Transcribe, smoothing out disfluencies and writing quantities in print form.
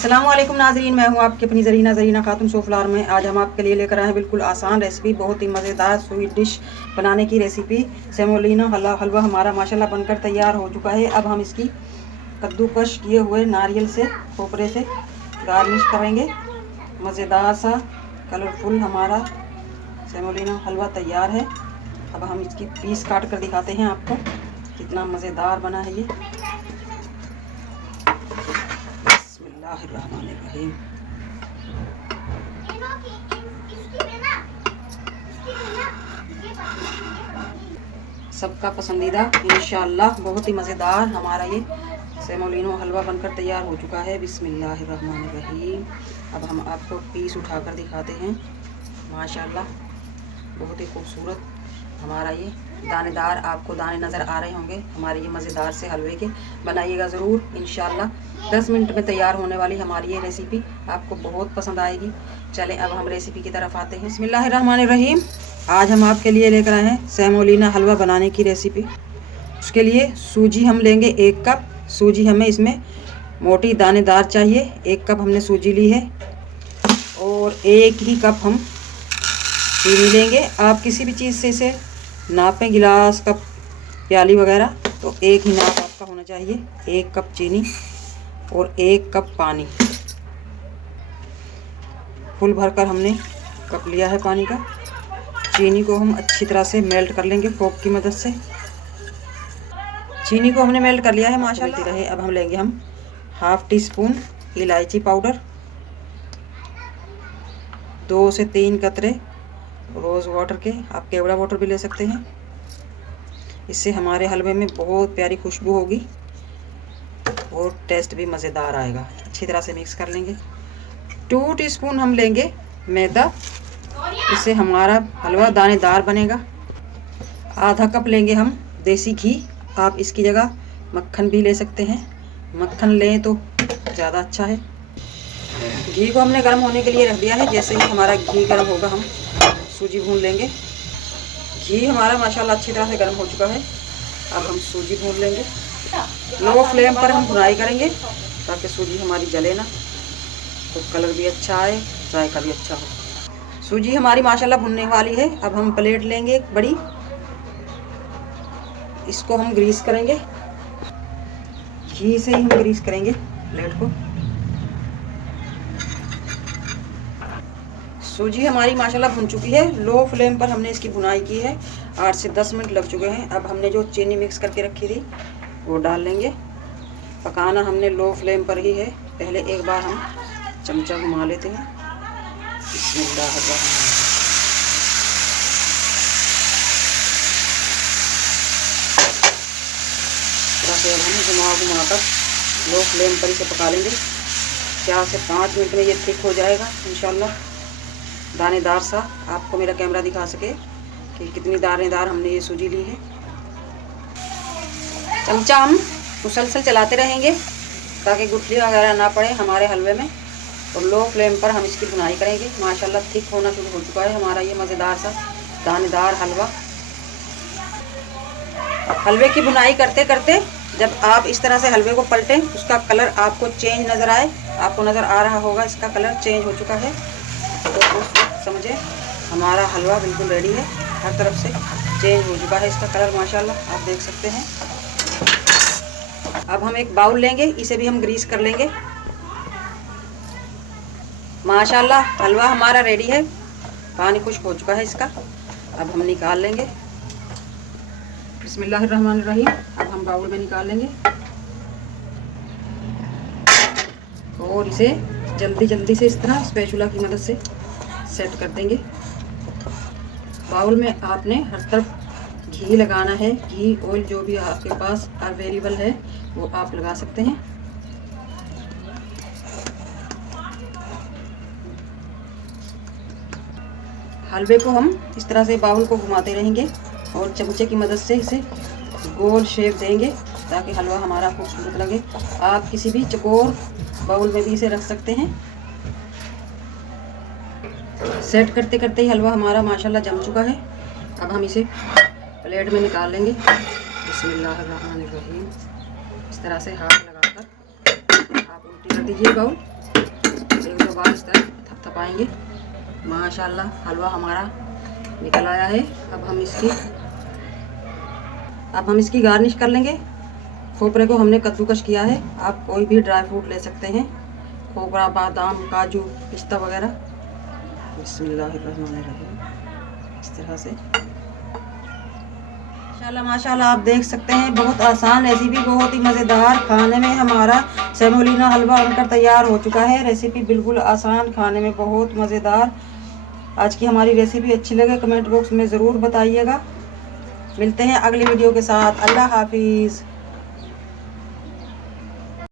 अस्सलाम वालेकुम नाजरीन, मैं हूँ आपकी अपनी ज़रीना खातून सोफलार में। आज हम आपके लिए लेकर आए हैं बिल्कुल आसान रेसिपी, बहुत ही मज़ेदार स्वीट डिश बनाने की रेसिपी। सेमोलिना हलवा हमारा माशाल्लाह बनकर तैयार हो चुका है। अब हम इसकी कद्दूकश किए हुए नारियल से खोपरे से गार्निश करेंगे। मज़ेदार सा कलरफुल हमारा सेमोलिना हलवा तैयार है। अब हम इसकी पीस काट कर दिखाते हैं आपको कितना मज़ेदार बना है ये। बिस्मिल्लाहिर्रहमानिर्रहीम। सबका पसंदीदा इंशाअल्लाह बहुत ही मज़ेदार हमारा ये सेमोलिनो हलवा बनकर तैयार हो चुका है। बिस्मिल्लाहिर्रहमानिर्रहीम। अब हम आपको पीस उठाकर दिखाते हैं। माशाअल्लाह बहुत ही खूबसूरत हमारा ये दानेदार, आपको दाने नज़र आ रहे होंगे हमारे ये मज़ेदार से हलवे के। बनाइएगा ज़रूर, इंशाअल्लाह 10 मिनट में तैयार होने वाली हमारी ये रेसिपी आपको बहुत पसंद आएगी। चलें अब हम रेसिपी की तरफ आते हैं। बिस्मिल्लाहिर्रहमानिर्रहीम। आज हम आपके लिए लेकर आए हैं सेमोलिना हलवा बनाने की रेसिपी। उसके लिए सूजी हम लेंगे 1 कप। सूजी हमें इसमें मोटी दानेदार चाहिए। 1 कप हमने सूजी ली है और 1 ही कप हम चीनी लेंगे। आप किसी भी चीज़ से इसे नापें, गिलास, कप, प्याली वगैरह, तो 1 ही नाप आपका होना चाहिए। 1 कप चीनी और 1 कप पानी। फुल भरकर हमने कप लिया है पानी का। चीनी को हम अच्छी तरह से मेल्ट कर लेंगे फोक की मदद से। चीनी को हमने मेल्ट कर लिया है माशाल्लाह रहे। अब हम लेंगे 1/2 टीस्पून इलायची पाउडर, 2 से 3 कतरे रोज़ वाटर के, आप केवड़ा वाटर भी ले सकते हैं। इससे हमारे हलवे में बहुत प्यारी खुशबू होगी और टेस्ट भी मज़ेदार आएगा। अच्छी तरह से मिक्स कर लेंगे। 2 टीस्पून हम लेंगे मैदा, इससे हमारा हलवा दानेदार बनेगा। आधा कप लेंगे हम देसी घी, आप इसकी जगह मक्खन भी ले सकते हैं। मक्खन लें तो ज़्यादा अच्छा है। घी को हमने गर्म होने के लिए रख दिया है। जैसे ही हमारा घी गर्म होगा हम सूजी भून लेंगे। घी हमारा माशाल्लाह अच्छी तरह से गर्म हो चुका है। अब हम सूजी भून लेंगे। लो फ्लेम पर हम भुनाई करेंगे ताकि सूजी हमारी जले ना, तो कलर भी अच्छा आए, जायका भी अच्छा हो। सूजी हमारी माशाल्लाह भुनने वाली है। अब हम प्लेट लेंगे एक बड़ी, इसको हम ग्रीस करेंगे। घी से ही हम ग्रीस करेंगे प्लेट को। सूजी हमारी माशाल्लाह भुन चुकी है। लो फ्लेम पर हमने इसकी भुनाई की है। 8 से 10 मिनट लग चुके हैं। अब हमने जो चीनी मिक्स करके रखी थी वो डाल लेंगे। पकाना हमने लो फ्लेम पर ही है। पहले एक बार हम चमचा घुमा लेते हैं। बिस्मिल्लाहिर्रहमानिर्रहीम। अब हम घुमाकर लो फ्लेम पर इसे पका लेंगे। 4 से 5 मिनट में ये थिक हो जाएगा इंशाल्लाह। दानेदार सा, आपको मेरा कैमरा दिखा सके कि कितनी दानेदार हमने ये सूजी ली है। चमचा हम मुसलसल चलाते रहेंगे ताकि गुठली वगैरह ना पड़े हमारे हलवे में। और लो फ्लेम पर हम इसकी भुनाई करेंगे। माशाल्लाह थिक होना शुरू हो चुका है हमारा ये मज़ेदार सा दानेदार हलवा। हलवे की भुनाई करते करते जब आप इस तरह से हलवे को पलटें, उसका कलर आपको चेंज नज़र आए, आपको नज़र आ रहा होगा इसका कलर चेंज हो चुका है, तो उस वक्त समझे हमारा हलवा बिल्कुल रेडी है। हर तरफ से चेंज हो चुका है इसका कलर माशाल्लाह, आप देख सकते हैं। अब हम एक बाउल लेंगे, इसे भी हम ग्रीस कर लेंगे। माशाल्लाह हलवा हमारा रेडी है। पानी खुश्क हो चुका है इसका। अब हम निकाल लेंगे। बिस्मिल्लाहिर्रहमानिर्रहीम। अब हम बाउल में निकाल लेंगे और इसे जल्दी से इस तरह स्पैचुला की मदद से सेट कर देंगे। बाउल में आपने हर तरफ घी लगाना है। घी, ऑयल जो भी आपके पास अवेलेबल है वो आप लगा सकते हैं। हलवे को हम इस तरह से बाउल को घुमाते रहेंगे और चमचे की मदद से इसे गोल शेप देंगे ताकि हलवा हमारा खूबसूरत लगे। आप किसी भी चकोर बाउल में भी इसे रख सकते हैं। सेट करते करते ही हलवा हमारा माशाल्लाह जम चुका है। अब हम इसे प्लेट में निकाल लेंगे। बिस्मिल्लाहिर्रहमानिर्रहीम। इस तरह से हाथ लगाकर आप उल्टी कर दीजिए बाउल। बाद इस तरह थपथपाएंगे। माशाल्लाह हलवा हमारा निकल आया है। अब हम इसकी गार्निश कर लेंगे। खोपरे को हमने कद्दूकश किया है। आप कोई भी ड्राई फ्रूट ले सकते हैं, खोपरा, बादाम, काजू, पिस्ता वगैरह। बिस्मिल्लाहिर्रहमानिर्रहीम। इस तरह से माशाल्लाह आप देख सकते हैं, बहुत आसान रेसिपी, बहुत ही मज़ेदार। खाने में हमारा सेमोलिना हलवा बनकर तैयार हो चुका है। रेसिपी बिल्कुल आसान, खाने में बहुत मज़ेदार। आज की हमारी रेसिपी अच्छी लगे कमेंट बॉक्स में ज़रूर बताइएगा। मिलते हैं अगली वीडियो के साथ। अल्लाह हाफिज़।